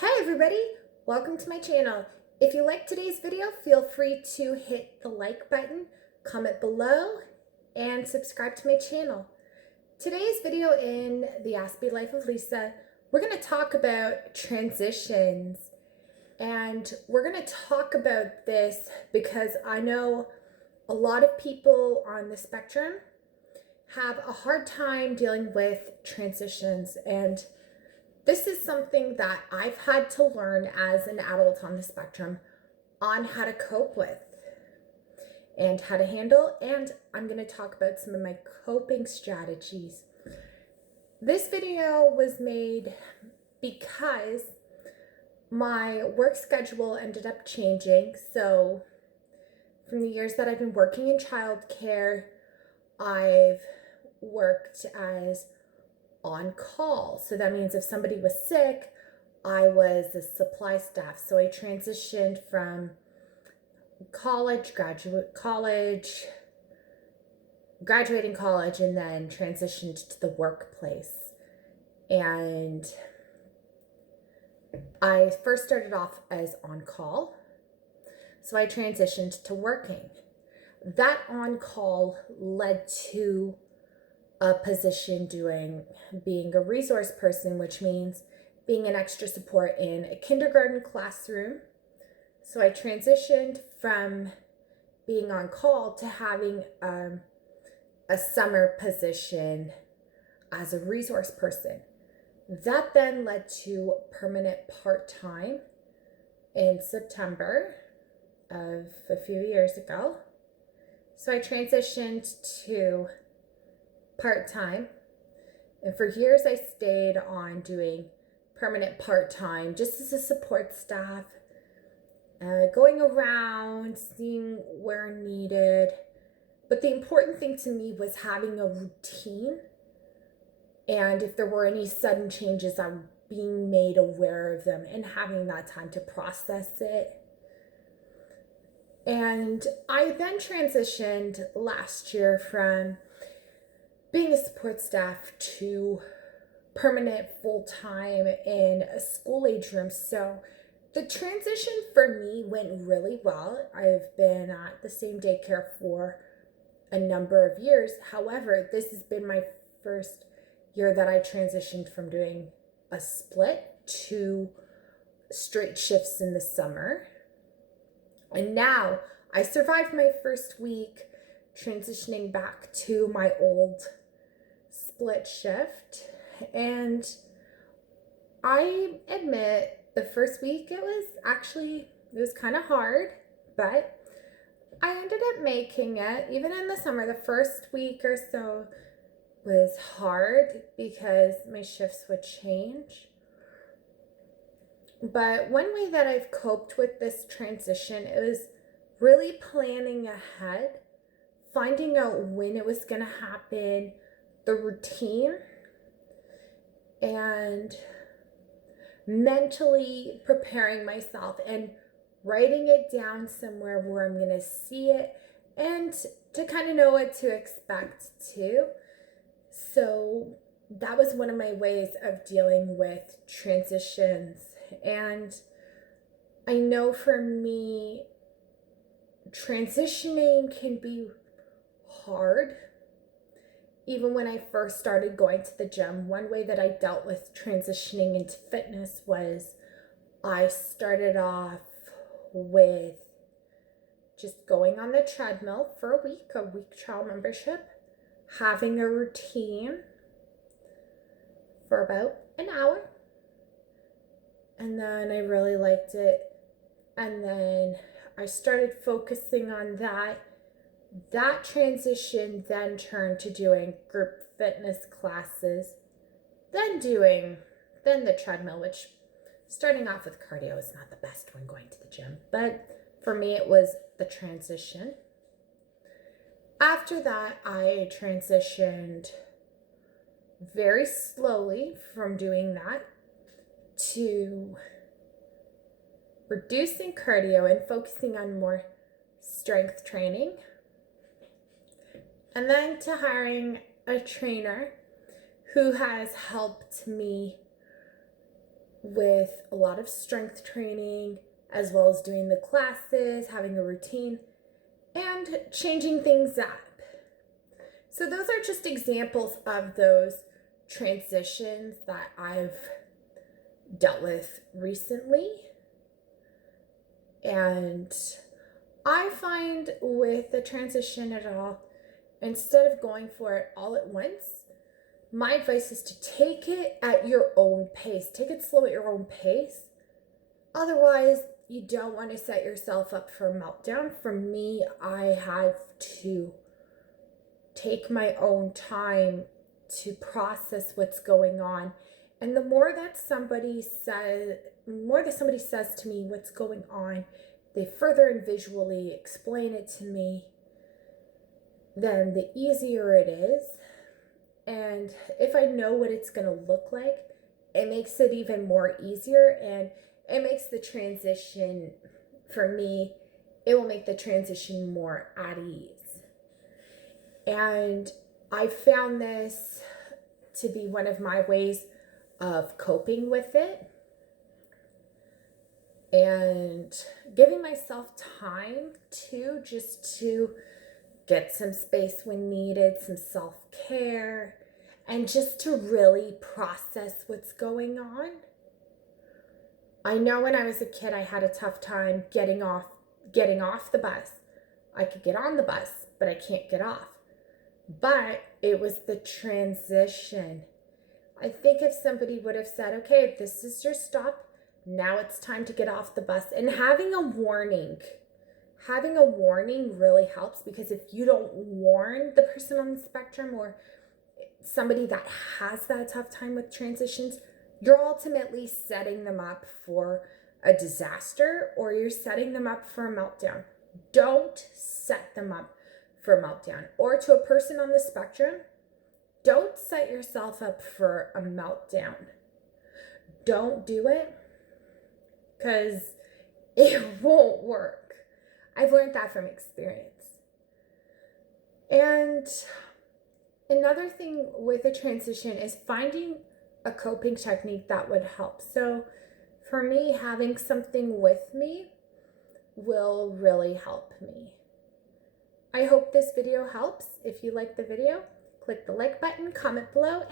Hi everybody, welcome to my channel. If you like today's video, feel free to hit the like button, comment below, and subscribe to my channel. Today's video in the Aspie Life of Lisa, we're going to talk about transitions. And we're going to talk about this because I know a lot of people on the spectrum have a hard time dealing with transitions, and this is something that I've had to learn as an adult on the spectrum on how to cope with and how to handle, and I'm going to talk about some of my coping strategies. This video was made because my work schedule ended up changing. So from the years that I've been working in childcare, I've worked as on call. So that means if somebody was sick, I was the supply staff. So I transitioned from graduating college, and then transitioned to the workplace. And I first started off as on call. So I transitioned to working. That on call led to a position being a resource person, which means being an extra support in a kindergarten classroom. So I transitioned from being on call to having a summer position as a resource person. That then led to permanent part-time in September of a few years ago. So I transitioned to part-time, and for years I stayed on doing permanent part-time just as a support staff, going around, seeing where needed. But the important thing to me was having a routine, and if there were any sudden changes, I'm being made aware of them and having that time to process it. And I then transitioned last year from being a support staff to permanent full-time in a school age room. So the transition for me went really well. I've been at the same daycare for a number of years. However, this has been my first year that I transitioned from doing a split to straight shifts in the summer. And now I survived my first week transitioning back to my old split shift, and I admit the first week it was kind of hard, but I ended up making it. Even in the summer, the first week or so was hard because my shifts would change. But one way that I've coped with this transition is really planning ahead, finding out when it was going to happen, the routine, and mentally preparing myself and writing it down somewhere where I'm going to see it and to kind of know what to expect too. So that was one of my ways of dealing with transitions. And I know for me, transitioning can be hard. Even when I first started going to the gym, one way that I dealt with transitioning into fitness was I started off with just going on the treadmill for a week trial membership, having a routine for about an hour. And then I really liked it. And then I started focusing on that. That transition then turned to doing group fitness classes, then the treadmill, which starting off with cardio is not the best when going to the gym, but for me it was the transition. After that, I transitioned very slowly from doing that to reducing cardio and focusing on more strength training. And then to hiring a trainer who has helped me with a lot of strength training, as well as doing the classes, having a routine, and changing things up. So those are just examples of those transitions that I've dealt with recently. And I find with the transition at all, instead of going for it all at once, my advice is to take it at your own pace. Take it slow at your own pace. Otherwise, you don't want to set yourself up for a meltdown. For me, I have to take my own time to process what's going on. And the more that somebody says to me what's going on, they further and visually explain it to me, then the easier it is. And if I know what it's going to look like, it makes it even more easier, and it makes the transition, for me, it will make the transition more at ease. And I found this to be one of my ways of coping with it and giving myself time to just to get some space when needed, some self-care, and just to really process what's going on. I know when I was a kid, I had a tough time getting off the bus. I could get on the bus, but I can't get off. But it was the transition. I think if somebody would have said, okay, this is your stop, now it's time to get off the bus, and having a warning really helps, because if you don't warn the person on the spectrum or somebody that has that tough time with transitions, you're ultimately setting them up for a disaster, or you're setting them up for a meltdown. Don't set them up for a meltdown. Or to a person on the spectrum, don't set yourself up for a meltdown. Don't do it, because it won't work. I've learned that from experience. And another thing with a transition is finding a coping technique that would help. So for me, having something with me will really help me. I hope this video helps. If you like the video, click the like button, comment below, and